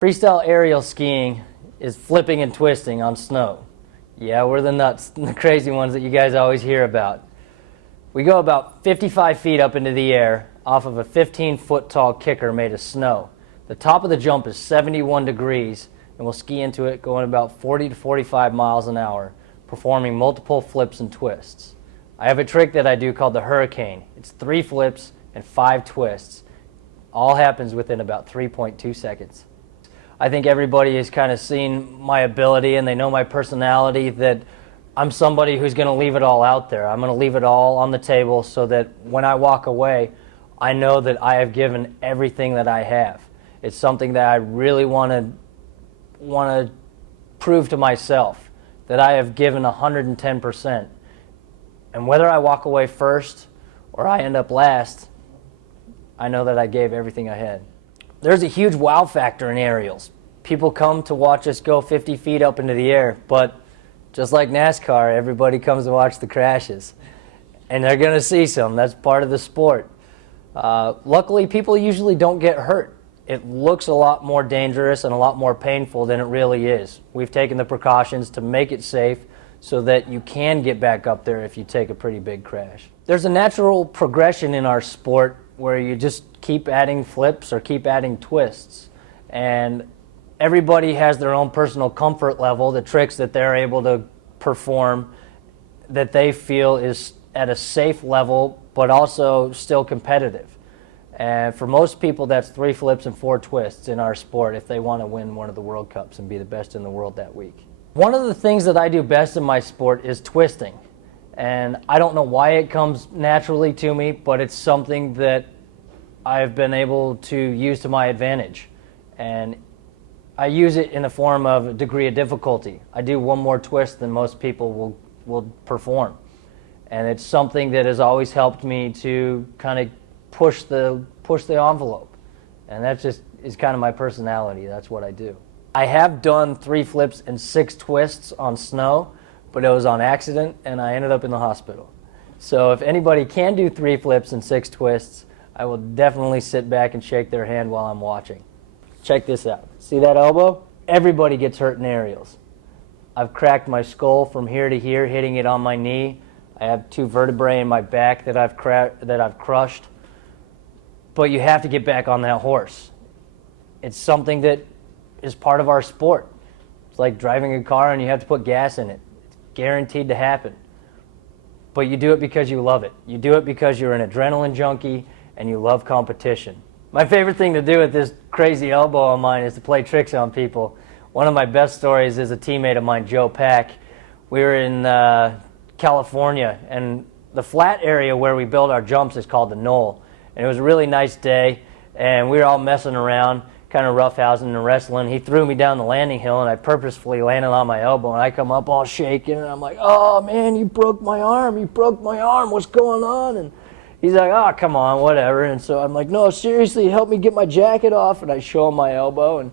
Freestyle aerial skiing is flipping and twisting on snow. Yeah, we're the nuts, the crazy ones that you guys always hear about. We go about 55 feet up into the air off of a 15-foot tall kicker made of snow. The top of the jump is 71 degrees, and we'll ski into it going about 40 to 45 miles an hour, performing multiple flips and twists. I have a trick that I do called the hurricane. It's 3 flips and 5 twists. All happens within about 3.2 seconds. I think everybody has kind of seen my ability and they know my personality, that I'm somebody who's going to leave it all out there. I'm going to leave it all on the table so that when I walk away, I know that I have given everything that I have. It's something that I really want to prove to myself, that I have given 110%. And whether I walk away first or I end up last, I know that I gave everything I had. There's a huge wow factor in aerials. People come to watch us go 50 feet up into the air, but just like NASCAR, everybody comes to watch the crashes. And they're going to see some. That's part of the sport. Luckily, people usually don't get hurt. It looks a lot more dangerous and a lot more painful than it really is. We've taken the precautions to make it safe so that you can get back up there if you take a pretty big crash. There's a natural progression in our sport where you just keep adding flips or keep adding twists. And everybody has their own personal comfort level, the tricks that they're able to perform that they feel is at a safe level, but also still competitive. And for most people, that's 3 flips and 4 twists in our sport if they want to win one of the World Cups and be the best in the world that week. One of the things that I do best in my sport is twisting. And I don't know why it comes naturally to me, but it's something that I've been able to use to my advantage. And I use it in the form of a degree of difficulty. I do one more twist than most people will perform. And it's something that has always helped me to kind of push the envelope. And that just is kind of my personality. That's what I do. I have done 3 flips and 6 twists on snow, but it was on accident and I ended up in the hospital. So if anybody can do 3 flips and 6 twists, I will definitely sit back and shake their hand while I'm watching. Check this out. See that elbow? Everybody gets hurt in aerials. I've cracked my skull from here to here, hitting it on my knee. I have 2 vertebrae in my back that I've crushed. But you have to get back on that horse. It's something that is part of our sport. It's like driving a car and you have to put gas in it. It's guaranteed to happen. But you do it because you love it. You do it because you're an adrenaline junkie and you love competition. My favorite thing to do with this crazy elbow of mine is to play tricks on people. One of my best stories is a teammate of mine, Joe Pack. We were in California, and the flat area where we build our jumps is called the knoll. And it was a really nice day, and we were all messing around, kind of roughhousing and wrestling. He threw me down the landing hill, and I purposefully landed on my elbow, and I come up all shaking, and I'm like, "Oh, man, you broke my arm. You broke my arm. What's going on?" And he's like, "Oh, come on, whatever." And so I'm like, "No, seriously, help me get my jacket off." And I show him my elbow, and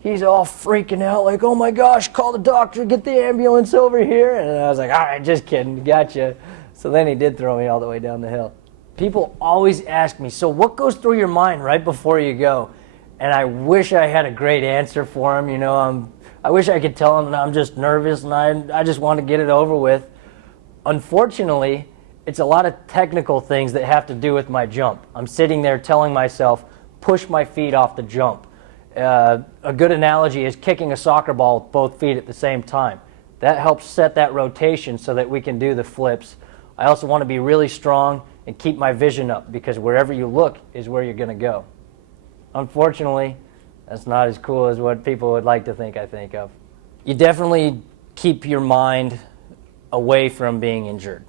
he's all freaking out, like, "Oh my gosh, call the doctor, get the ambulance over here." And I was like, "All right, just kidding, gotcha." So then he did throw me all the way down the hill. People always ask me, "So what goes through your mind right before you go?" And I wish I had a great answer for them. You know, I wish I could tell them that I'm just nervous and I just want to get it over with. Unfortunately, it's a lot of technical things that have to do with my jump. I'm sitting there telling myself, push my feet off the jump. A good analogy is kicking a soccer ball with both feet at the same time. That helps set that rotation so that we can do the flips. I also want to be really strong and keep my vision up, because wherever you look is where you're going to go. Unfortunately, that's not as cool as what people would like to think I think of. You definitely keep your mind away from being injured.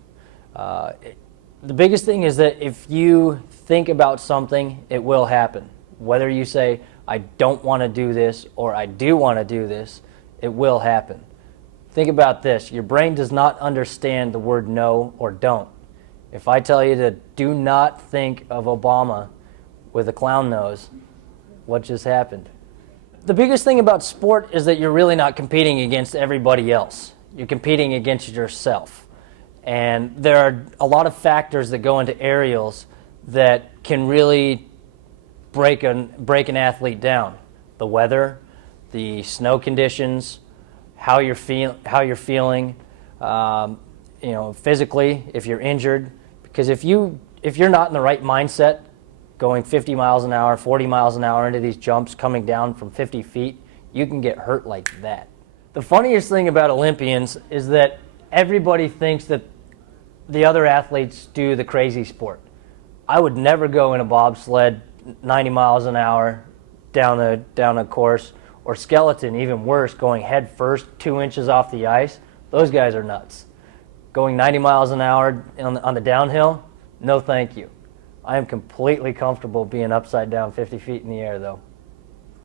The biggest thing is that if you think about something, it will happen. Whether you say, "I don't want to do this," or "I do want to do this," it will happen. Think about this. Your brain does not understand the word no or don't. If I tell you to do not think of Obama with a clown nose, what just happened? The biggest thing about sport is that you're really not competing against everybody else. You're competing against yourself. And there are a lot of factors that go into aerials that can really break an athlete down. The weather, the snow conditions, how you're feeling, you know, physically, if you're injured. Because if you're not in the right mindset, going 50 miles an hour, 40 miles an hour into these jumps, coming down from 50 feet, you can get hurt like that. The funniest thing about Olympians is that everybody thinks that the other athletes do the crazy sport. I would never go in a bobsled 90 miles an hour down a course, or skeleton, even worse, going head first 2 inches off the ice. Those guys are nuts. Going 90 miles an hour on the downhill, no thank you. I am completely comfortable being upside down 50 feet in the air though.